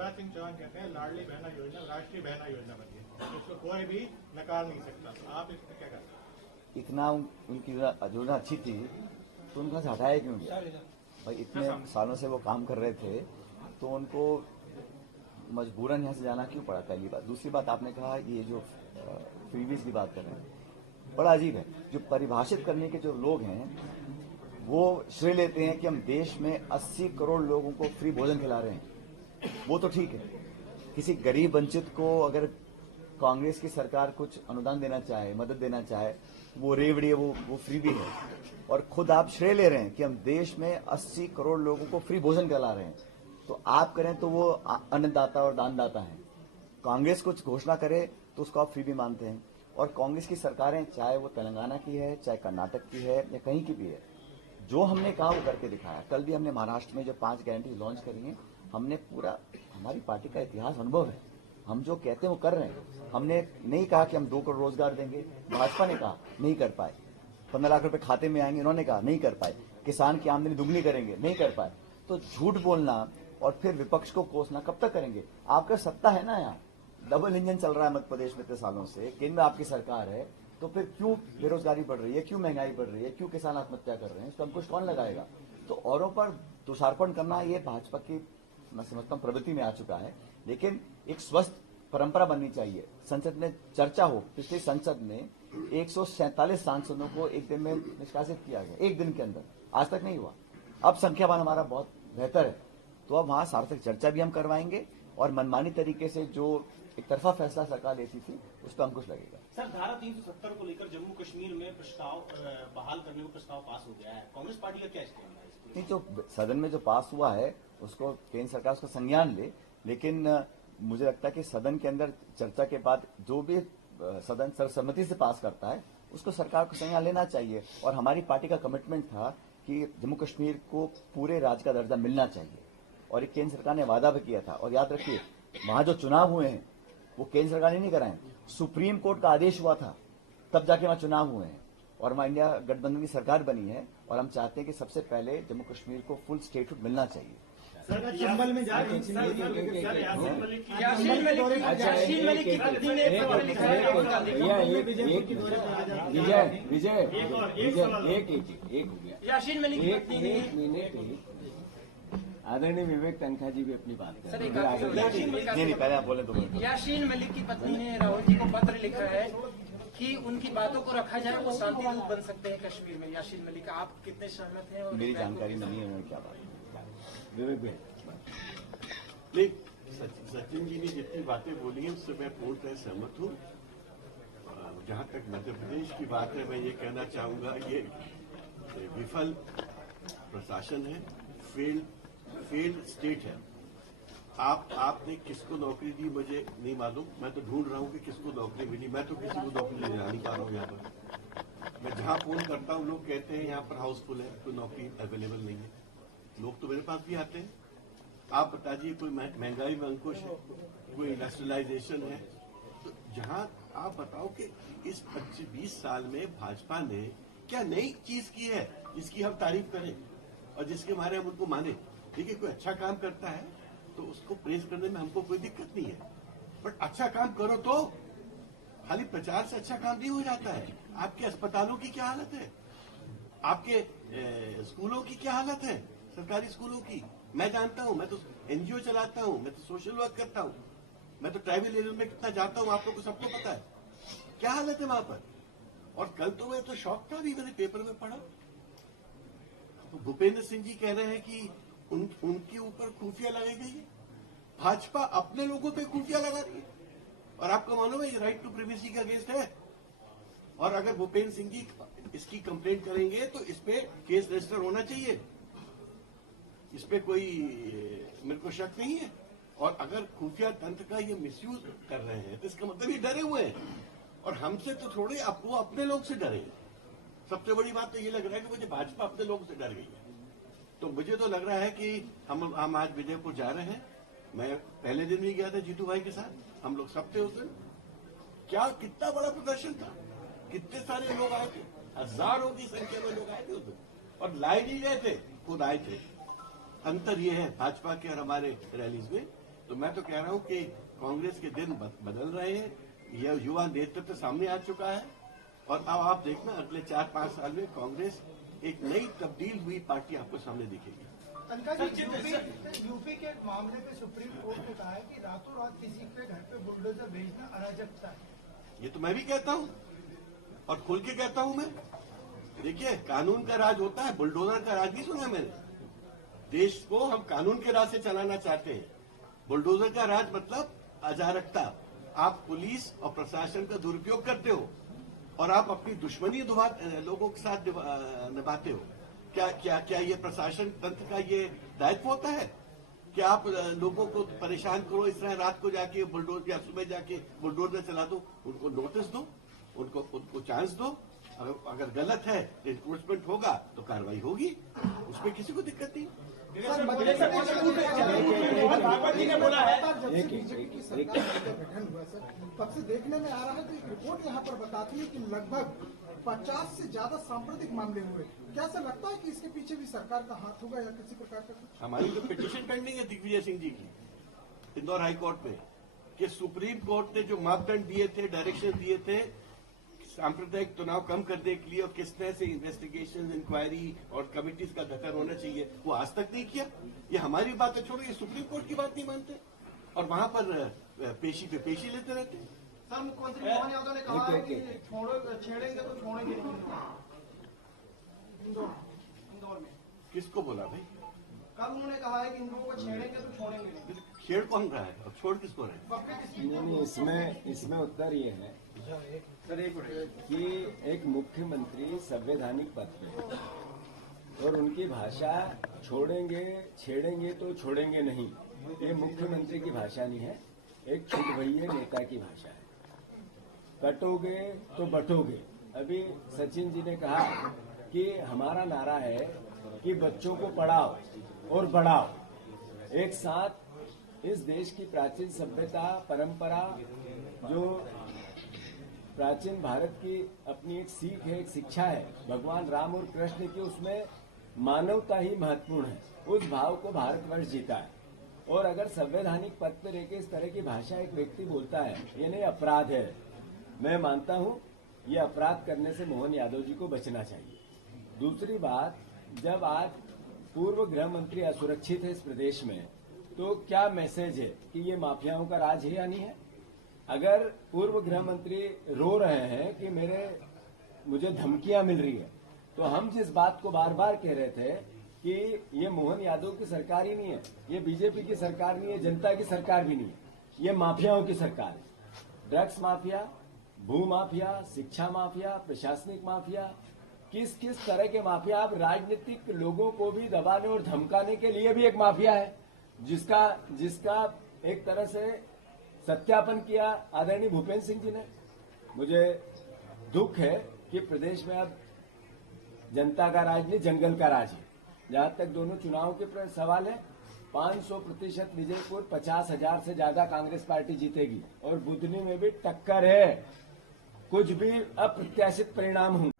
शिवराज सिंह चौहान कहते हैं लाडली बहना योजना राष्ट्रीय बहना योजना बन गई, इसको कोई भी नकार नहीं सकता, तो आप इसमें क्या करते हैं? इतना उनकी योजना अच्छी थी तो उनका से हटाया क्यों गया? भाई इतने सालों से वो काम कर रहे थे तो उनको मजबूरन यहाँ से जाना क्यों पड़ा? पहली बात। दूसरी बात, आपने कहा ये जो फ्रीबीज की बात कर रहे हैं, बड़ा अजीब है। जो परिभाषित करने के जो लोग हैं वो श्रेय लेते हैं कि हम देश में 80 करोड़ लोगों को फ्री भोजन खिला रहे हैं। वो तो ठीक है, किसी गरीब वंचित को अगर कांग्रेस की सरकार कुछ अनुदान देना चाहे, मदद देना चाहे, वो रेवड़ी है, वो फ्री भी है। और खुद आप श्रेय ले रहे हैं कि हम देश में 80 करोड़ लोगों को फ्री भोजन खिला रहे हैं, तो आप करें तो वो अन्नदाता और दानदाता हैं। कांग्रेस कुछ घोषणा करे तो उसको आप फ्री भी मानते हैं। और कांग्रेस की सरकारें, चाहे वो तेलंगाना की है, चाहे कर्नाटक की है, या कहीं की भी है, जो हमने कहा वो करके दिखाया। कल भी हमने महाराष्ट्र में जो 5 गारंटी लॉन्च करी हैं, हमने पूरा, हमारी पार्टी का इतिहास अनुभव है, हम जो कहते हैं वो कर रहे हैं। हमने नहीं कहा कि हम 2 करोड़ रोजगार देंगे, भाजपा ने कहा नहीं कर पाए। 15 लाख रुपए खाते में आएंगे, उन्होंने कहा नहीं कर पाए। किसान की आमदनी दुगनी करेंगे, नहीं कर पाए। तो झूठ बोलना और फिर विपक्ष को कोसना कब तक करेंगे? आपका सत्ता है ना, यहाँ डबल इंजन चल रहा है मध्य प्रदेश में इतने सालों से, केंद्र में आपकी सरकार है, तो फिर क्यों बेरोजगारी बढ़ रही है, क्यों महंगाई बढ़ रही है, क्यों किसान आत्महत्या कर रहे हैं? इसको अंकुश कौन लगाएगा? तो औरों पर दोषारोपण करना ये भाजपा की, मैं समझता हूँ, प्रवृत्ति में आ चुका है। लेकिन एक स्वस्थ परंपरा बननी चाहिए, संसद में चर्चा हो। पिछली संसद में 147 सांसदों को एक दिन में निष्कासित किया गया, एक दिन के अंदर, आज तक नहीं हुआ। अब संख्याबल हमारा बहुत बेहतर है, तो अब वहां सार्थक चर्चा भी हम करवाएंगे और मनमानी तरीके से जो एक तरफा फैसला सरकार लेती थी उस पर अंकुश लगेगा। सर, धारा 370 को लेकर जम्मू कश्मीर में प्रस्ताव बहाल करने को प्रस्ताव पास हो गया है, कांग्रेस पार्टी का क्या स्टैंड है? नहीं, जो सदन में जो पास हुआ है उसको केंद्र सरकार उसका संज्ञान ले, लेकिन मुझे लगता है कि सदन के अंदर चर्चा के बाद जो भी सदन सर्वसम्मति से पास करता है उसको सरकार को संज्ञान लेना चाहिए। और हमारी पार्टी का कमिटमेंट था कि जम्मू कश्मीर को पूरे राज्य का दर्जा मिलना चाहिए, और एक केंद्र सरकार ने वादा भी किया था। और याद रखिए, वहां जो चुनाव हुए हैं वो केंद्र सरकार ने नहीं कराए, सुप्रीम कोर्ट का आदेश हुआ था, तब जाके वहां चुनाव हुए हैं। और वहां इंडिया गठबंधन की सरकार बनी है, और हम चाहते हैं कि सबसे पहले जम्मू कश्मीर को फुल स्टेटहुड मिलना चाहिए। सर, चंबल में जाके विजय एक हो गया। यासीन मलिक की पत्नी ने, एक मिनट, आदरणीय विवेक तनखा जी भी अपनी बात कर सर, नहीं, पहले आप बोले तो बोले। यासीन मलिक की पत्नी ने राहुल जी को पत्र लिखा है कि उनकी बातों को रखा जाए, वो शांति दूत बन सकते हैं कश्मीर में। यासीन मलिक, आप कितने सहमत हैं? और मेरी जानकारी में नहीं है उन्होंने क्या बात। विवेक भाई नहीं, सचिन जी ने जितनी बातें बोली हैं उससे मैं पूर्णतः सहमत हूँ। जहां तक मध्य प्रदेश की बात है, मैं ये कहना चाहूंगा, ये विफल प्रशासन है, फेल्ड स्टेट है। आपने किसको नौकरी दी मुझे नहीं मालूम, मैं तो ढूंढ रहा हूँ कि किसको नौकरी मिली। मैं तो किसी को नौकरी ले नहीं पा रहा हूँ। यहाँ पर मैं जहाँ फोन करता हूँ लोग कहते हैं यहाँ पर हाउसफुल है, कोई नौकरी अवेलेबल नहीं है। लोग तो मेरे पास भी आते हैं। आप बता दीजिए, कोई महंगाई में अंकुश है, कोई इंडस्ट्रियलाइजेशन है? तो जहां आप बताओ कि इस 25-20 साल में भाजपा ने क्या नई चीज की है जिसकी हम तारीफ करें और जिसके बारे हम उनको माने? देखिए, कोई अच्छा काम करता है तो उसको प्रेज करने में हमको कोई दिक्कत नहीं है, बट अच्छा काम करो तो। खाली प्रचार से अच्छा काम नहीं हो जाता है। आपके अस्पतालों की क्या हालत है, आपके स्कूलों की क्या हालत है, सरकारी स्कूलों की? मैं जानता हूं, मैं तो एनजीओ चलाता हूं, मैं तो सोशल वर्क करता हूं, मैं तो ट्राइबल एरिया में कितना जाता हूं, आप लोगों को सबको पता है क्या हालत है वहां पर। और कल तो मैं तो शौक था, भी मैंने पेपर में पढ़ा, तो भूपेंद्र सिंह जी कह रहे हैं कि उनके ऊपर खुफिया लगाई गई है। भाजपा अपने लोगों पे खुफिया लगा रही है, और आपको मालूम है ये राइट टू प्राइवेसी का अगेंस्ट है। और अगर भूपेंद्र सिंह जी इसकी कंप्लेंट करेंगे तो इस पे केस रजिस्टर होना चाहिए, इस पे कोई मेरे को शक नहीं है। और अगर खुफिया तंत्र का ये मिसयूज कर रहे हैं तो इसका मतलब ये डरे हुए हैं, और हमसे तो थोड़े वो अपने लोग से डरे हैं। सबसे बड़ी बात तो ये लग रहा है कि मुझे भाजपा अपने लोगों से डर गई है। तो मुझे तो लग रहा है कि हम आज विजयपुर जा रहे हैं। मैं पहले दिन भी गया था जीतू भाई के साथ, हम लोग सब थे उस दिन। क्या कितना बड़ा प्रदर्शन था, कितने सारे लोग आए थे, हजारों की संख्या में लोग आए थे उस दिन, और लाए नहीं गए थे, खुद आए थे। अंतर ये है भाजपा के और हमारे रैलीज में तो मैं तो कह रहा हूं कि कांग्रेस के दिन बदल रहे हैं, यह युवा नेतृत्व सामने आ चुका है और अब आप देखना अगले 4-5 साल में कांग्रेस एक नई तब्दील हुई पार्टी आपको सामने दिखेगी। यूपी के मामले में सुप्रीम कोर्ट ने कहा है कि रातों रात किसी के घर पे बुलडोजर भेजना अराजकता है। ये तो मैं भी कहता हूं और खुल के कहता हूं मैं। देखिए, कानून का राज होता है, बुलडोजर का राज नहीं सुना मैंने। देश को हम कानून के राज से चलाना चाहते हैं। बुलडोजर का राज मतलब अराजकता। आप पुलिस और प्रशासन का दुरुपयोग करते हो और आप अपनी दुश्मनी लोगों के साथ निभाते हो। क्या ये प्रशासन तंत्र का ये दायित्व होता है कि आप लोगों को परेशान करो, इस तरह रात को जाके बुलडोजर या सुबह जाके बुलडोजर चला दो, उनको नोटिस दो, उनको चांस दो। अगर गलत है एनफोर्समेंट होगा तो कार्रवाई होगी, उसमें किसी को दिक्कत नहीं। तब से देखने में आ रहा है तो एक रिपोर्ट यहाँ पर बताती है कि लगभग 50 से ज्यादा सांप्रदायिक मामले हुए। क्या ऐसा लगता है कि इसके पीछे भी सरकार का हाथ होगा या किसी प्रकार का कुछ? हमारी तो पिटीशन पेंडिंग है दिग्विजय सिंह जी की इंदौर हाई कोर्ट में कि सुप्रीम कोर्ट ने जो मापदंड दिए थे, डायरेक्शन दिए थे सांप्रदायिक तनाव कम करने के लिए और किस तरह से इन्वेस्टिगेशन, इंक्वायरी और कमिटीज का गठन होना चाहिए, वो आज तक नहीं किया। ये हमारी बात है, छोड़ो, ये सुप्रीम कोर्ट की बात नहीं मानते और वहां पर पेशी पे पेशी लेते रहते हैं। सर, मुख्यमंत्री मोहन यादव ने कहा है कि छेड़ेंगे तो छोड़ेंगे इंदौर में। किसको बोला भाई? कल उन्होंने कहा है कि हिंदुओं को छेड़ेंगे तो छोड़ेंगे नहीं। छेड़ कौन रहा है और छोड़ किसको रहा है? नहीं, इसमें उत्तर ये है कि एक मुख्यमंत्री संवैधानिक पद पे और उनकी भाषा छोड़ेंगे छेड़ेंगे तो छोड़ेंगे नहीं, ये मुख्यमंत्री की भाषा नहीं है, एक छुटभइये नेता की भाषा है। कटोगे तो बटोगे। अभी सचिन जी ने कहा कि हमारा नारा है कि बच्चों को पढ़ाओ और बढ़ाओ। एक साथ इस देश की प्राचीन सभ्यता, परंपरा, जो प्राचीन भारत की अपनी एक सीख है, एक शिक्षा है भगवान राम और कृष्ण की, उसमें मानवता ही महत्वपूर्ण है। उस भाव को भारतवर्ष जीता है और अगर संवैधानिक पद पर रहकर इस तरह की भाषा एक व्यक्ति बोलता है, ये नहीं अपराध है। मैं मानता हूं ये अपराध करने से मोहन यादव जी को बचना चाहिए। दूसरी बात, जब आज पूर्व गृह मंत्री असुरक्षित है इस प्रदेश में, तो क्या मैसेज है कि ये माफियाओं का राज है या नहीं है? अगर पूर्व गृह मंत्री रो रहे हैं कि मुझे धमकियां मिल रही है, तो हम जिस बात को बार बार कह रहे थे कि ये मोहन यादव की सरकार ही नहीं है, ये बीजेपी की सरकार नहीं है, जनता की सरकार भी नहीं है, ये माफियाओं की सरकार है। ड्रग्स माफिया, भू माफिया, शिक्षा माफिया, प्रशासनिक माफिया, किस किस तरह के माफिया। अब राजनीतिक लोगों को भी दबाने और धमकाने के लिए भी एक माफिया है, जिसका एक तरह से सत्यापन किया आदरणीय भूपेंद्र सिंह जी ने। मुझे दुख है कि प्रदेश में अब जनता का राज नहीं, जंगल का राज है। जहां तक दोनों चुनाव के सवाल है, 500% विजयपुर, 50,000 से ज्यादा कांग्रेस पार्टी जीतेगी और बुधनी में भी टक्कर है, कुछ भी अप्रत्याशित परिणाम होंगे।